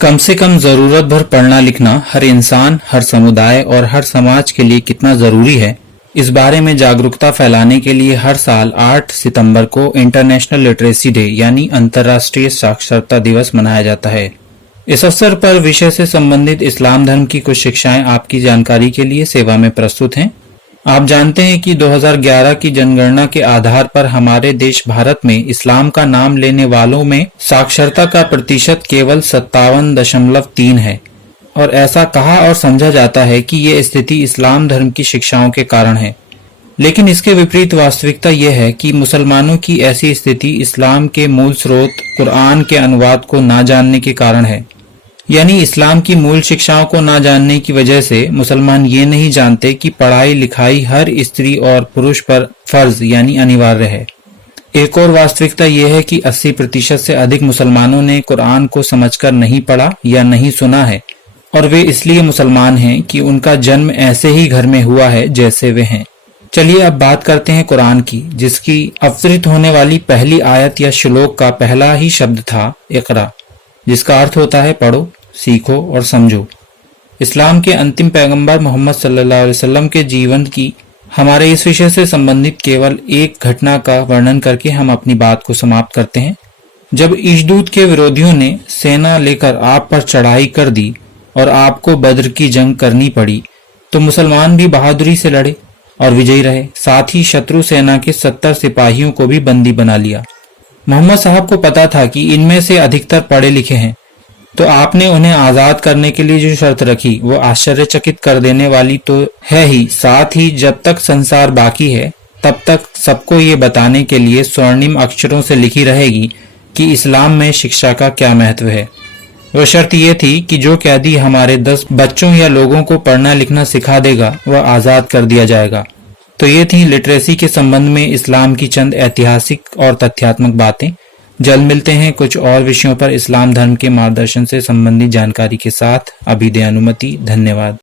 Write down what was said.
कम से कम जरूरत भर पढ़ना लिखना हर इंसान, हर समुदाय और हर समाज के लिए कितना जरूरी है, इस बारे में जागरूकता फैलाने के लिए हर साल 8 सितंबर को इंटरनेशनल लिटरेसी डे यानी अंतर्राष्ट्रीय साक्षरता दिवस मनाया जाता है। इस अवसर पर विषय से संबंधित इस्लाम धर्म की कुछ शिक्षाएं आपकी जानकारी के लिए सेवा में प्रस्तुत हैं। आप जानते हैं कि 2011 की जनगणना के आधार पर हमारे देश भारत में इस्लाम का नाम लेने वालों में साक्षरता का प्रतिशत केवल 57.3 है और ऐसा कहा और समझा जाता है कि ये स्थिति इस्लाम धर्म की शिक्षाओं के कारण है। लेकिन इसके विपरीत वास्तविकता यह है कि मुसलमानों की ऐसी स्थिति इस्लाम के मूल स्रोत कुरान के अनुवाद को ना जानने के कारण है। यानी इस्लाम की मूल शिक्षाओं को ना जानने की वजह से मुसलमान ये नहीं जानते कि पढ़ाई लिखाई हर स्त्री और पुरुष पर फर्ज यानी अनिवार्य है। एक और वास्तविकता यह है कि 80% से अधिक मुसलमानों ने कुरान को समझकर नहीं पढ़ा या नहीं सुना है और वे इसलिए मुसलमान हैं कि उनका जन्म ऐसे ही घर में हुआ है जैसे वे हैं। चलिए अब बात करते हैं कुरान की, जिसकी अवतरित होने वाली पहली आयत या श्लोक का पहला ही शब्द था इक़रा, जिसका अर्थ होता है पढ़ो, सीखो और समझो। इस्लाम के अंतिम पैगंबर मोहम्मद सल्लल्लाहु अलैहि वसल्लम के जीवन की हमारे इस विषय से संबंधित केवल एक घटना का वर्णन करके हम अपनी बात को समाप्त करते हैं। जब इशदूद के विरोधियों ने सेना लेकर आप पर चढ़ाई कर दी और आपको बद्र की जंग करनी पड़ी, तो मुसलमान भी बहादुरी से लड़े और विजयी रहे। साथ ही शत्रु सेना के 70 सिपाहियों को भी बंदी बना लिया। मोहम्मद साहब को पता था कि इनमें से अधिकतर पढ़े लिखे हैं, तो आपने उन्हें आजाद करने के लिए जो शर्त रखी वो आश्चर्यचकित कर देने वाली तो है ही, साथ ही जब तक संसार बाकी है तब तक सबको ये बताने के लिए स्वर्णिम अक्षरों से लिखी रहेगी कि इस्लाम में शिक्षा का क्या महत्व है। वो शर्त ये थी कि जो कैदी हमारे 10 बच्चों या लोगों को पढ़ना लिखना सिखा देगा वह आजाद कर दिया जाएगा। तो ये थी लिटरेसी के संबंध में इस्लाम की चंद ऐतिहासिक और तथ्यात्मक बातें। जल्द मिलते हैं कुछ और विषयों पर इस्लाम धर्म के मार्गदर्शन से संबंधित जानकारी के साथ। अभी दे अनुमति। धन्यवाद।